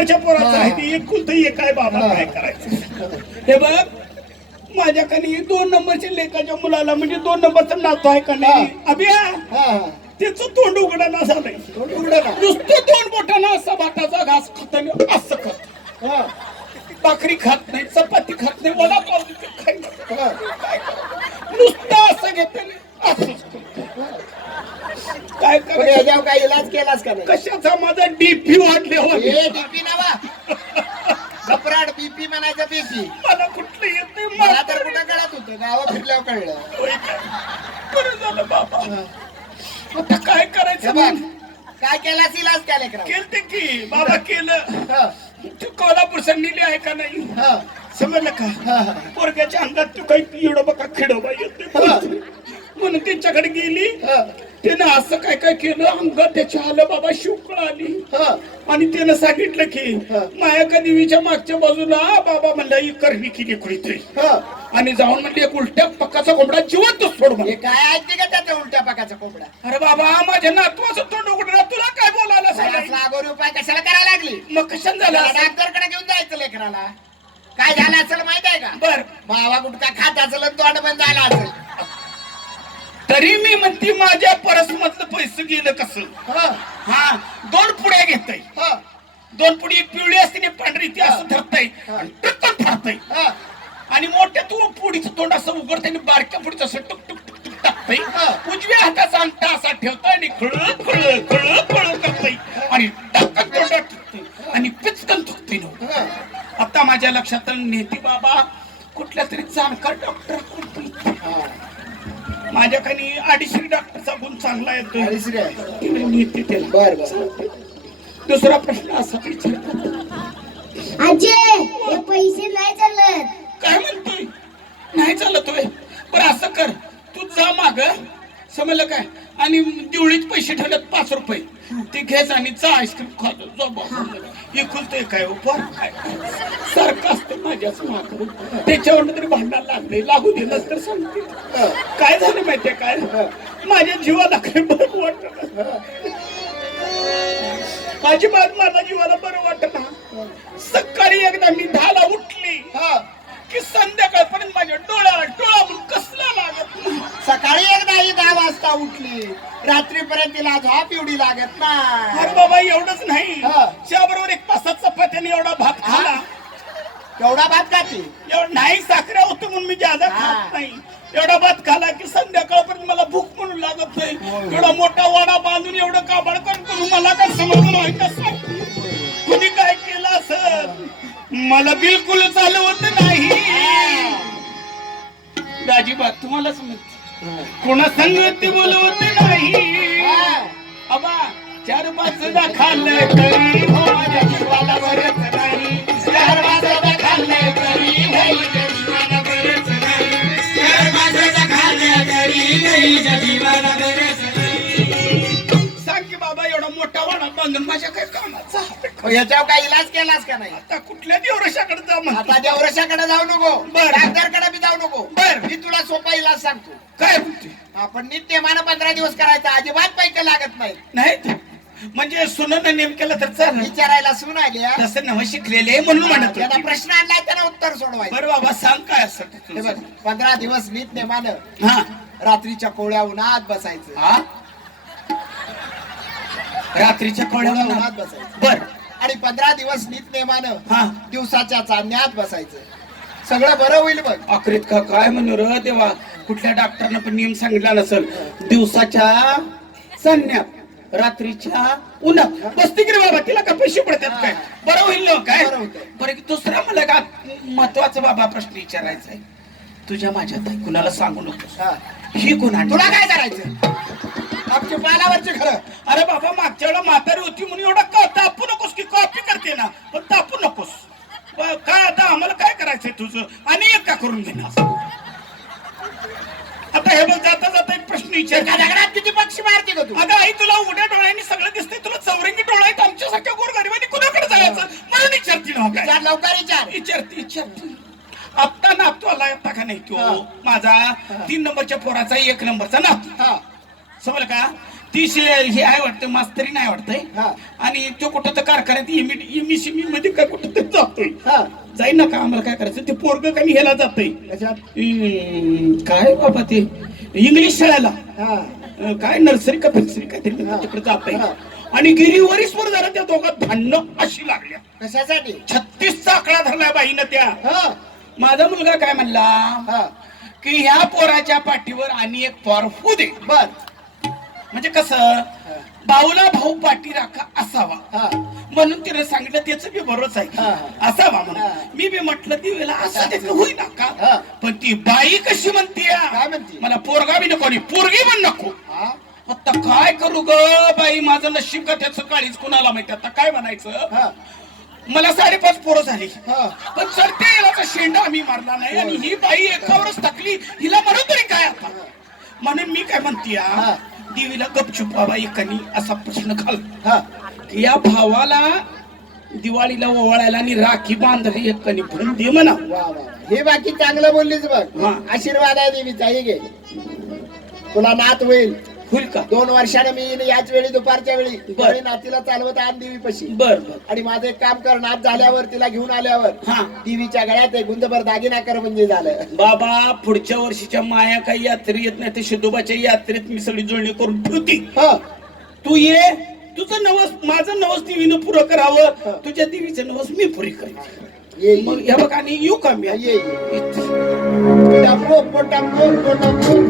नंबरच्या पोराचं आहे ते एकुलतं एक आहे बाबा काय करायचं. हे बघ माझ्याकडे 2 नंबरच्या लेकाच्या मुलाला म्हणजे 2 नंबरचा नातू आहे का नाही अभिया त्याचं तोंड उघडा ना झालंय. नुसतं 2 बोटानं असा भाताचा घास खात असं खात भाकरी खात नाही चपाती खात नाही वडापाव काय नुसतं असं घेते काय करायचं काय इलाज केलास का कशाचा माझा डीपी वाढले हो डीपी नावा घबराट बीपी म्हणायचं बीपी मला कुठलं येत नाही मला तर कुठं कळत होतं गावात फिरल्यावर कळलं. बरं झालं बाबा आता काय करायचं बघ काय केलास इलाज केला केलते की बाबा केलं तू कोल्हापूर नेली आहे का नाही समजलं का पोरग्याच्या अंगात तू काही एवढं बघा खिडोबा येते म्हणून त्यांच्याकडे गेली त्यानं असं काय काय केलं अंगात त्याच्या आलं बाबा शुक्ळ आली आणि त्यानं सांगितलं की मायाका देवीच्या मागच्या बाजूला बाबा म्हणला ही करणी केली कुणीतरी आणि जाऊन म्हणले एक उलट्या पक्काचा कोंबडा जिवंत सोड म्हणे. काय ऐकते का त्याचा उलट्या पकाचा कोंबडा. अरे बाबा माझ्या नातवाचं तोंड उघडलं तुला काय बोलायला सांगितलं उपाय कशाला करायला लागली मग कशाला झालं डॉक्टरकडे घेऊन जायचं लेकराला काय झालं असेल माहित आहे का बर मावा गुटखा खात असेल तोंड बंद झाला असेल तरी मी म्हणते माझ्या परस मधलं पैसे गेलं कसं हा 2 पुड्या घेतय 2 पुडी एक पिवळी असते पांढरी ती असं धरतय टक्कन फाडतय आणि मोठ्या तू पुडीचं तोंड असं उघडतय बारक्या पुडीचं असं टुक टुक टुक टुक टाकतय उजव्या हाताचा अंगठा असा ठेवतोय आणि खळ खळ खळ खळ करतय आणि टक्कन तोंडात ठेवतय आणि पिचकन थुकतय ना. आता माझ्या लक्षात नेती बाबा कुठल्या तरी जाणकार डॉक्टर माझ्याकडे 250 डॉक्टरचा गुण चांगला येतोय. दुसरा प्रश्न असा विचारतात अजय पैसे नाही चालत काय म्हणतोय नाही चालत होय बरं असं कर तू जा माग समजलं काय आणि दिवळीत पैसे ठेवल्यात 5 रुपये ते घ्यायचं आणि जा आईस्क्रीम खातो जा बाबा इकुलतोय काय उपर काय सारखं असतं माझ्याच माग त्याच्यावर तरी भांडण लागले लागू दे नंतर सांगते काय झालं माहितीये काय माझ्या जीवाला काही बरं वाटत अजिबात माझ्या जीवाला बरं वाटत ना. सकाळी एकदा मी 10ला उठली की संध्याकाळपर्यंत माझ्या डोळ्याला डोळा म्हणून कसला लागत नाही. सकाळी एकदा 10 वाजता उठली रात्रीपर्यंत तिला झोप एवढी लागत ना. अरे बाबा एवढंच नाही त्याबरोबर 1-5 चपात्याने एवढा भात खाला एवढा भात खाते नाही साखऱ्या होतो म्हणून मी जादा खात नाही एवढा भात खाला की संध्याकाळपर्यंत मला भूक म्हणून लागत नाही. एवढा मोठा वाडा बांधून एवढं काबड करून मला काय समजलं नाही कसं कुणी काय केलं असं मला बिलकुल चालवत नाही. दाजीबा तुम्हाला समज कोणा संगती बोलवत नाही अबा 4-5 खाल्लं तरी हो माझ्या जीवाला बरंच नाही 4-5 खाल्लं तरी माझ्या जीवाला बरंच नाही 4-5 खाल्लं तरी जीवाला बरंच नाही. सांग की बाबा एवढा मोठा वाडा बांधून माझ्या काय कामाचा याच्यावर काय इलाज केलास का नाही. आता कुठल्या देवरशाकडे जा म्हणतो आता देवरशाकडे जाऊ नको डॉक्टरकडे बी जाऊ नको बर मी तुला सोपा इलाज सांगतो. काय म्हणते आपण नित्यमानं 15 दिवस करायचा अजिबात पैसे लागत नाही म्हणजे सुनन नेम केलं तर चाल विचारायला सून आली तसं नवं शिकलेले म्हणून म्हणत त्याला प्रश्न आणलाय त्याला उत्तर सोडवायचं. बरं बाबा सांग काय असं 15 दिवस नित्यमानं हा रात्रीच्या कोवळ्या उन्हात बसायचं हा रात्रीच्या कोवळ्या उन्हात बसायचं बर आणि 15 दिवस नित्यमानं हा दिवसाच्या चांदण्यात बसायचं सगळं बरं होईल बघ. आखरीत का काय म्हणू र देवा कुठल्या डॉक्टरनं पण नियम सांगितला नसल दिवसाच्या चांदण्यात रात्रीच्या उन्हात बसती की रे बाबा तिला का पैसे पडतात काय बरं होईल ना काय बरं की दुसरा मला का महत्वाचा बाबा प्रश्न विचारायचा आहे तुझ्या माझ्यात आहे कुणाला सांगू नको ही कोणा तुला काय करायचं आमच्या पालावरचे खरं अरे बाबा मागच्या वेळेला म्हातारी होती म्हणून एवढा तापू नकोस की कॉपी करते ना पण तापू नकोस काय आता आम्हाला काय करायचंय तुझं आणि एक का करून घेणार आता हे बघ जाता जाता एक प्रश्न विचार दगडात किती पक्षी मारते का तू. अगं आई तुला उघड्या डोळ्यांनी सगळं दिसतंय तुला चौरंगी डोळा आहेत आमच्यासारख्या गोरगरिबांनी कुणाकडे जायचं म्हणून विचारती ना काय विचार लवकर विचारती आत्ता नातू आला आता का नाही तो माझा 3 नंबरच्या पोराचा 1 नंबरचा नातू समजलं का हे आहे वाटतं मास्तरी नाही वाटतंय हा. आणि तो कुठं तर कारखान्यात एमईसीबी मध्ये काय कुठं तर जातोय हा. जाईन ना का आम्हाला काय करायचं ते पोरग कमी ह्याला जातंय कशात? काय बाबा ते इंग्लिश शाळेला हा. काय नर्सरी का फिक्सरी काहीतरी म्हणतात, तिकडे जातंय हा. आणि गेली वरीसवर जरा त्या दोघात भांडणं अशी लागल्या. कशासाठी? 36चा आकडा धरलाय बाईनं त्या. हा. माझा मुलगा काय म्हणला हा. की ह्या पोराच्या पाठीवर आणि एक पोर होऊ दे. बर. म्हणजे कसं भाऊला भाऊ पाठी राखा असावा हा. म्हणून तिने सांगितलं त्याचं बी बरोच आहे हा. असावा म्हणून. हा. मी बी म्हटलं ती वेळेला असं त्याचं होईना हा. का, पण ती बाई कशी म्हणते काय म्हणते? मला पोरगा बी नको आणि पोरगी पण नको. हा. आता काय करू ग बाई, माझं नशीब का त्याचं काळीच कुणाला माहिती. आता काय म्हणायचं, हा. मला 5.5 पोरं झाली हा. पण चढते याला शेंडा आम्ही मारला नाही आणि ही बाई एकावरच टाकली, हिला म्हणून तरी काय आता. म्हणून मी काय म्हणते हा. देवीला गपचूप बाबा एकानी असा प्रश्न घाल हा. की या भावाला दिवाळीला ओवाळायला आणि राखी बांधली एकानी भरून दे म्हणा. वा वा. हे बाकी चांगलं बोललीच बघ. हा. आशीर्वाद आहे देवीचा. हे घे, तुला नात होईल. होईल का? 2 वर्षाने मी येईन याच वेळी दुपारच्या वेळी. बर. त्यावेळी नातीला चालवत आण देवी पशी. बर बर. आणि माझं एक काम कर, नात झाल्यावर तिला घेऊन आल्यावर हा. देवीच्या गळ्यात एक गुंजभर दागिना कर म्हणजे झालं. बाबा पुढच्या वर्षीच्या माया काही यात्रे येत नाही, ते शिदोबाच्या यात्रेत मी सगळी जुळणी करून ठेवती. हा. तू ये, तुझं नवस माझं नवस देवीनं पुरं करावं, तुझ्या देवीचं नवस मी पुरी करेन. ये मग हे बघा आणि येऊ का मी? ये. टप्पो टप्पो टप्पो